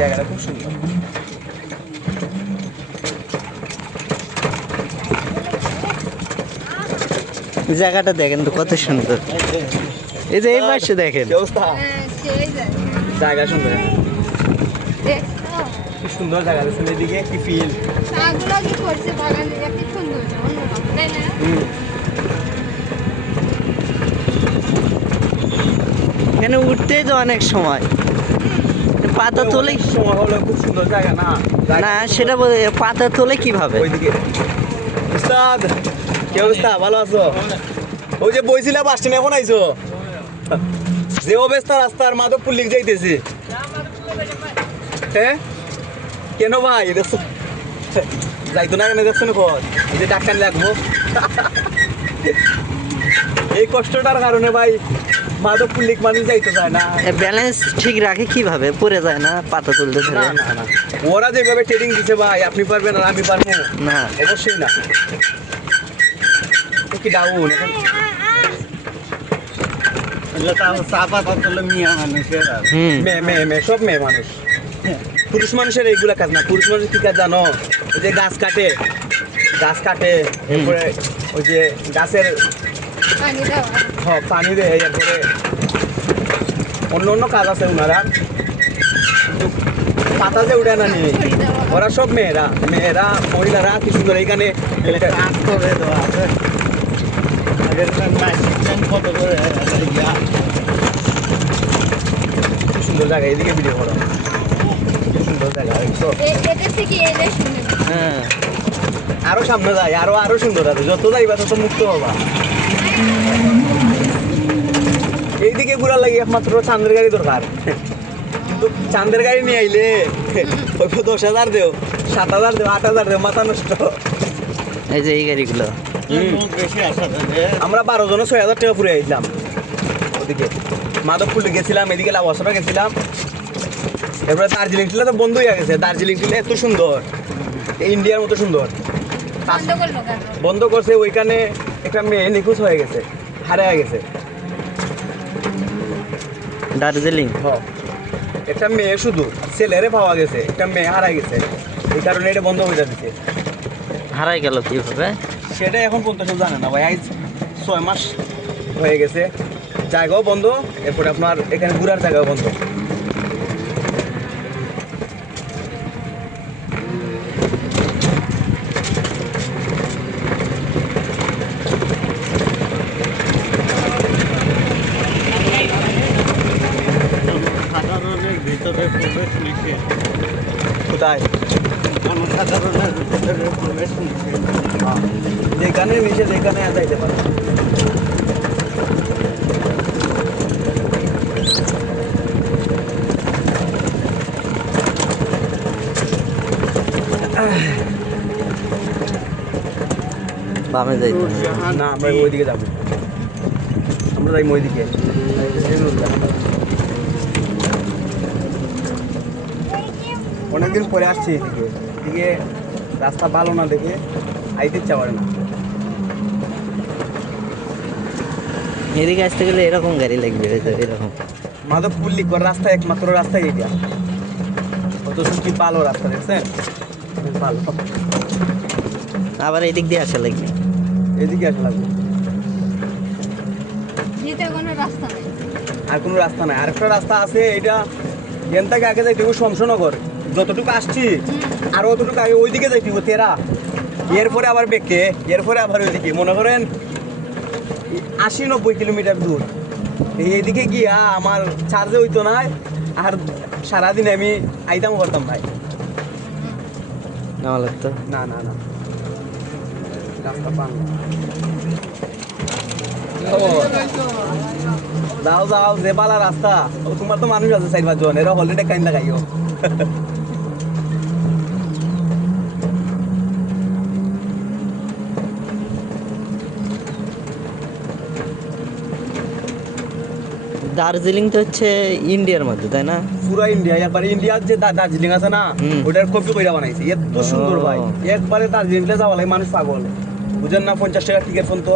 জায়গাটা খুব সুন্দর। জায়গাটা দেখেন তো কত সুন্দর। এই যে এই পাশে দেখেন, কি অবস্থা? জায়গা সুন্দর, কি সুন্দর জায়গা দেখছেন, এদিকে কি ফিল। এখানে উঠতেই তো অনেক সময়, পাতা তোলে সময় হলো, খুব সুন্দর জায়গা না? না সেটা বলে, পাতা তোলে কিভাবে? ওইদিকে উস্তাদ, কি অবস্থা? ভালো আছো? ওই যে বইছিলা বাস স্ট্যান্ড, এখন আইছো? যে অবস্থা রাস্তার, মাধবপুর লিখ যাইতেছি। হ্যাঁ কেন ভাই দেখছো? যাইতো না কেন দেখছো না? খবর যে ডাক্তার লাগবো। এই কষ্টটার কারণে ভাই মাধবপুর লিখ মানুষ যাইতে চায় না। ব্যালেন্স ঠিক রাখে কিভাবে? পড়ে যায় না পাতা তুলতে না ধরে? না না, ওরা যেভাবে ট্রেনিং দিচ্ছে ভাই, আপনি পারবেন আর আমি পারবো না, অবশ্যই না। তো কি ডাউন এখন? মেয়ে সব মেয়ে মানুষ, পুরুষ মানুষের এইগুলা কাজ না। পুরুষ মানুষ কি কাজ জানো? ওই যে গাছ কাটে, এরপরে ওই যে গাছের পানি দেয়, এরপরে অন্য অন্য কাজ আছে ওনারা, কিন্তু পাতা যে উঠে না নিয়ে ওরা সব মেয়েরা মহিলারা কি সুন্দর এইখানে সুন্দর জায়গা। এদিকে ভিডিও করো, সুন্দর জায়গা দেখছো? হ্যাঁ আরো সামনে যাই, আরো সুন্দর আছে। যত যাইবা তত মুক্ত হবা। এইদিকে ঘুরার লাগে একমাত্র চাঁদের গাড়ি দরকার, কিন্তু চাঁদের গাড়ি নিয়ে আইলে ওই 10,000 দেও, 7,000 দেও, 8,000 দেও, মাথা নষ্ট। এই যে এই গাড়িগুলো আমরা 12 জনে 6,000 টাকা পুরে আইলাম। ওদিকে মাধবপুর গেছিলাম, এদিকে লাভাসরা গেছিলাম, এরপরে দার্জিলিং টিলা তো বন্ধ হয়ে গেছে। দার্জিলিং টিলা এত সুন্দর, ইন্ডিয়ার মতো সুন্দর, বন্ধ করছে। ওইখানে একটা মেয়ে নিখোঁজ হয়ে গেছে, হারিয়ে গেছে। দার্জিলিং একটা মেয়ে, শুধু ছেলেরে পাওয়া গেছে, একটা মেয়ে হারাই গেছে। এই কারণে এটা বন্ধ হয়ে যাচ্ছে। হারাই গেল কিভাবে সেটা এখন পর্যন্ত কেউ জানে না ভাই। আজ 6 মাস হয়ে গেছে। জায়গাও বন্ধ, এরপরে আপনার এখানে ঘুরার জায়গাও বন্ধ। কোথায়? যেখানে নিচে যেখানে যাইতে পারে। বামে যাইতে হবে। না, আমরা ওইদিকে যাবো, আমরা যাই ওইদিকে। অনেকদিন পরে আসছি এদিকে রাস্তা ভালো না দেখে আইতে ইচ্ছা করে না। এদিকে আসতে গেলে এরকম গাড়ি লাগবে, এরকম মাধবপুর লিখবার রাস্তা, একমাত্র রাস্তা এইটা। অথচ কি ভালো রাস্তা দেখছেন, ভালো। আবার এদিক দিয়ে আসা লাগবে, এদিকে আসা লাগবে। আর কোনো রাস্তা নাই, আরেকটা রাস্তা আছে, এটা এখান থেকে আগে যাইতে হবে শমশনগর। যতটুকু আসছি আরো অতটুকু আগে ওইদিকে যাইতে হবে তেরা, এরপরে আবার বেঁকে, এরপরে আবার ওইদিকে মনে করেন 80-90 কিলোমিটার দূর। এইদিকে গিয়া আমার চার্জে হইতো না, আর সারাদিন আমি আইতাম করতাম ভাই। না লাগতো না না না, রাস্তা পান না। যাও যাও, যে বালা রাস্তা। তোমার তো মানুষ আছে 4-5 জন, এরা হলিডে কাইন লাগাইও। দার্জিলিং তো হচ্ছে ইন্ডিয়ার মধ্যে, তাই না? পুরা ইন্ডিয়া, একবারে ইন্ডিয়ার যে দার্জিলিং আছে না, ওটার কপি কইরা বানাইছে। এত সুন্দর ভাই, একবারে দার্জিলিং যাওয়া লাগে মানুষ পাগল। বুঝেন না, 50 টাকা টিকিট ফোন তো।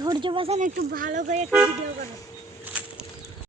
ধৈর্য বাঁচান, একটু ভালো করে একটা ভিডিও করো।